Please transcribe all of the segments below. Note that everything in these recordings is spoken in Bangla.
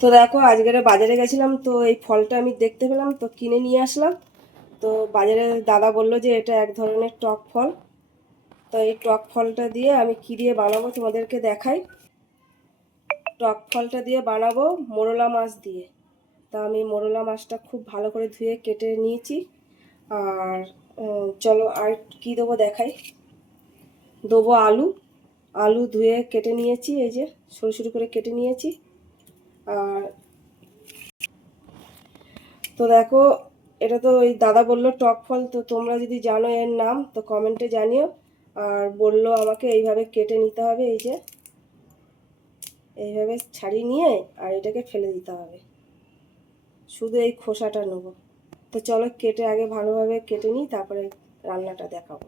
তো দেখো, আজকের বাজারে গেছিলাম, তো এই ফলটা আমি দেখতে পেলাম, তো কিনে নিয়ে আসলাম। তো বাজারে দাদা বলল যে এটা এক ধরনের টক ফল। তো এই টক ফলটা দিয়ে আমি কী দিয়ে বানাবো তোমাদেরকে দেখাই। টক ফলটা দিয়ে বানাবো মোরলা মাছ দিয়ে। তা আমি মোরলা মাছটা খুব ভালো করে ধুয়ে কেটে নিয়েছি। আর চলো আর কি দেবো দেখাই। দেবো আলু। আলু ধুয়ে কেটে নিয়েছি, এই যে সরু সরু করে কেটে নিয়েছি। আর তো দেখো, এটা তো ওই দাদা বলল টক ফল, তো তোমরা যদি জানো এর নাম, তো কমেন্টে জানিও। আর বলল আমাকে এইভাবে কেটে নিতে হবে, এই যে। এইভাবে ছাড়িয়ে নিয়ে আর এটাকে ফেলে দিতে হবে। শুধু এই খোসাটা নেব। তো চলো কেটে আগে ভালোভাবে কেটে নিই, তারপরে রান্নাটা দেখাবো।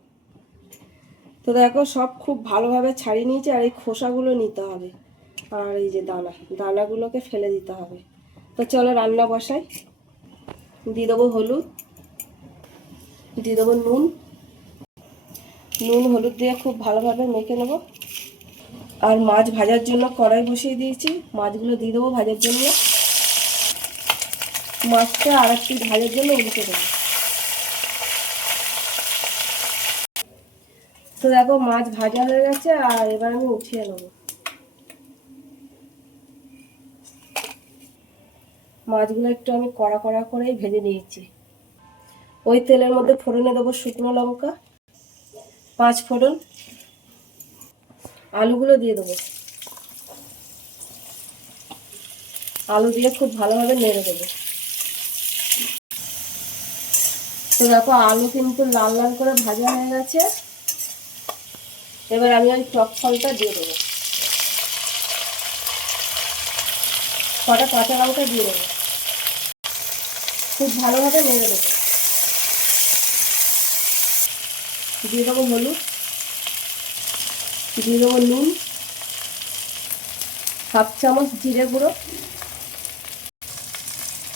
তো দেখো, সব খুব ভালোভাবে ছাড়িয়ে নিয়েছি, আর এই খোসাগুলো নিতে হবে। আর এই যে দানা, দানাগুলোকে ফেলে দিতে হবে। তো চলো রান্না বসাই। দিয়ে দেবো হলুদ। দিয়ে দেবো নুন। নুন, হলুদ দিয়ে খুব ভালোভাবে মেখে নেব। আর মাছ ভাজার জন্য কড়াই বসিয়ে দিয়েছি। মাছগুলো দিয়ে দেবো ভাজার জন্য। মাছটা আর একটু ভাজার জন্য উল্টে দেবো। তো দেখো মাছ ভাজা হয়ে গেছে, আর এবার আমি উঠিয়ে নেব। মাছগুলো একটু আমি কড়া কড়া করেই ভেজে নিয়েছি। ওই তেলের মধ্যে ফোড়নে দেবো শুকনো লঙ্কা, পাঁচ ফোড়ন, আলুগুলো দিয়ে দেবো। আলু দিয়ে খুব ভালোভাবে নেড়ে দেবো। তো দেখো, আলু কিন্তু লাল লাল করে ভাজা হয়ে গেছে। এবার আমি ওই টক ফলটা দিয়ে দেবো। কটা কাঁচা লঙ্কা দিয়ে দেবো। খুব ভালোভাবে নেড়ে দেবো। দিয়ে দেবো হলুদ, দিয়ে দেবো নুন, হাফ চামচ জিরে গুঁড়ো।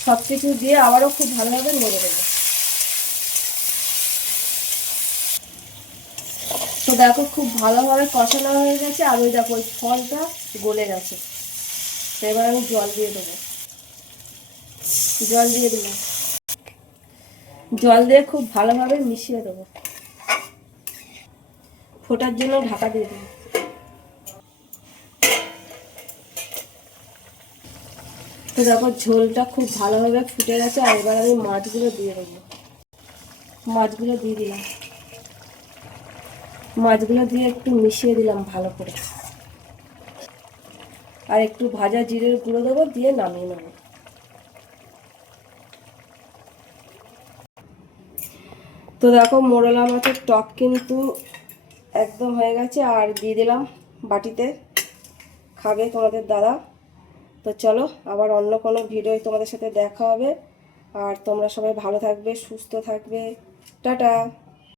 সব কিছু দিয়ে আবারও খুব ভালোভাবে নেড়ে দেবো। তো দেখো খুব ভালোভাবে কষানো হয়ে গেছে, আর ওই দেখো ওই ফলটা গলে গেছে। এবার আমি জল দিয়ে দেবো। জল দিয়ে দিলাম। জল দিয়ে খুব ভালোভাবে মিশিয়ে দেবো। ফোটার জন্য ঢাকা দিয়ে দেবো। তো দেখো, ঝোলটা খুব ভালোভাবে ফুটে গেছে, আর এবার আমি মাছগুলো দিয়ে দেবো। মাছগুলো দিয়ে দিলাম। মাছগুলো দিয়ে একটু মিশিয়ে দিলাম ভালো করে। আর একটু ভাজা জিরের গুঁড়ো দেবো, দিয়ে নামিয়ে নেব। তো দেখো মোরলা মাছের টক কিন্তু একদম হয়ে গেছে, আর দিয়ে দিলাম বাটিতে। খাবে তোমাদের দাদা। তো চলো, আবার অন্য কোনো ভিডিও তোমাদের সাথে দেখা হবে। আর তোমরা সবাই ভালো থাকবে, সুস্থ থাকবে। টাটা!